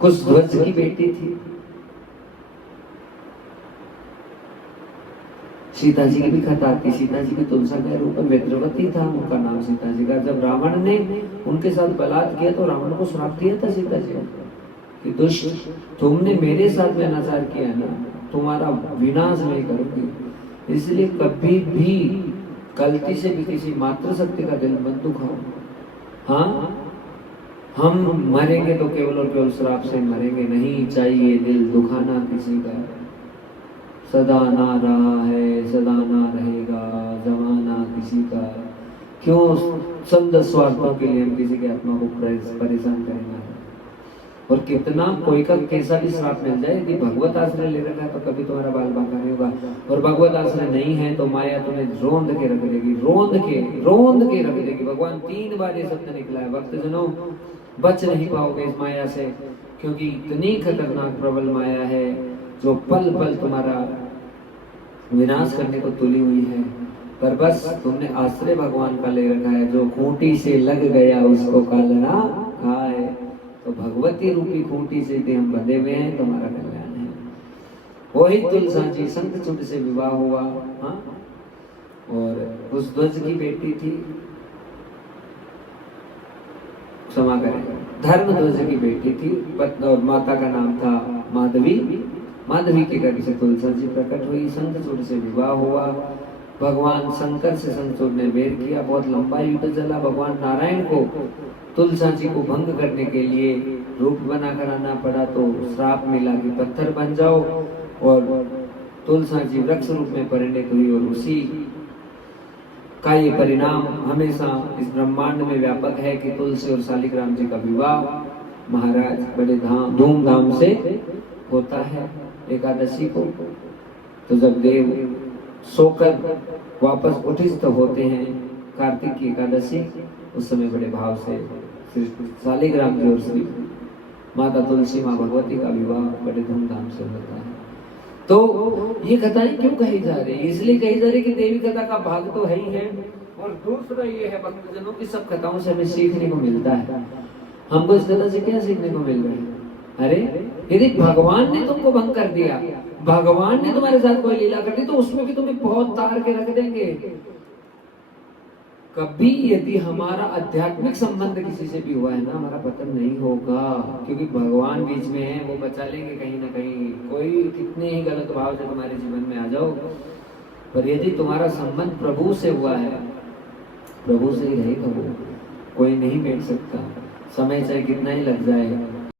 कुशध्वज की बेटी थी। सीता जी की भी कथा आती। सीता जी भी तुलसा के रूप में विद्रवती था उनका नाम सीता जी का। जब रावण ने उनके साथ बलात्कार किया तो रावण को श्राप दिया था सीता जी कि दुष्ट, तुमने मेरे साथ में अनाचार किया ना, तुम्हारा विनाश मैं करूंगी। इसलिए कभी भी गलती से भी किसी मातृ शक्ति का दिल मत दुखाओ। हाँ, हम मरेंगे तो केवल और केवल श्राप से मरेंगे, नहीं चाहिए दिल दुखाना किसी का। सदा ना रहा है, सदा ना रहेगा जमाना किसी का। क्यों चंद स्वार्थों के लिए हम किसी की आत्मा को परेशान करेंगे। और कितना कोई का कैसा भी श्राप मिल जाए, यदि भगवत आश्रय ले रखा है तो कभी तुम्हारा बाल बांका नहीं होगा। और भगवत आश्रय नहीं है तो माया तुम्हें रोंद के रख देगी, रोंद के रख देगी। भगवान 3 बार ये शब्द निकला है, भक्तजनों बच नहीं पाओगे इस माया से, क्योंकि इतनी खतरनाक प्रबल माया है जो पल पल तुम्हारा विनाश करने को तुली हुई है। पर बस तुमने आश्रय भगवान का ले रखा है। जो खूंटी से लग गया उसको कालना खाए। तो भगवती रूपी खूंटी से हम बंधे हुए हैं, तुम्हारा कल्याण है। वही तुलसा जी शंखचूड़ से विवाह हुआ। हाँ, और उस ध्वज की बेटी थी, क्षमा करें, धर्मध्वज की बेटी थी, और माता का नाम था माधवी। माधवी के गर्भ से तुलसा जी प्रकट हुई, शंखचूड़ से विवाह हुआ। भगवान शंकर से शंखचूड़ ने वेर किया, बहुत लंबा युद्ध चला। भगवान नारायण को तुलसा जी को भंग करने के लिए रूप बनाकर आना पड़ा, तो श्राप मिला कि पत्थर बन जाओ, और तुलसा जी वृक्ष रूप में परिणित हुई। और उसी का ये परिणाम हमेशा इस ब्रह्मांड में व्यापक है कि तुलसी और शालिग्राम जी का विवाह महाराज बड़े धूमधाम से होता है एकादशी को। तो जब देव सोकर वापस उठित होते हैं कार्तिक की एकादशी, उस समय बड़े भाव से श्री शालिग्राम जी और श्री माता तुलसी माँ भगवती का विवाह बड़े धूमधाम से होता है। तो ये कथाएं क्यों कही जा रही है? इसलिए कही जा रही कि देवी कथा का भाग तो है ही है, और दूसरा ये है भक्तजनों की सब कथाओं से हमें सीखने को मिलता है। हमको इस कथा से क्या सीखने को मिल रहा है? अरे यदि भगवान ने तुमको भंग कर दिया, भगवान ने तुम्हारे साथ कोई लीला कर दी, तो उसमें भी तुम्हें बहुत तार के रख देंगे। कभी यदि हमारा आध्यात्मिक संबंध किसी से भी हुआ है ना, हमारा पतन नहीं होगा, क्योंकि भगवान बीच में है, वो बचा लेंगे कहीं ना कहीं। कोई कितने ही गलत भाव से तुम्हारे जीवन में आ जाओ, पर यदि तुम्हारा संबंध प्रभु से हुआ है, प्रभु से ही रहेगा वो, कोई नहीं बैठ सकता। समय चाहे कितना ही लग जाए,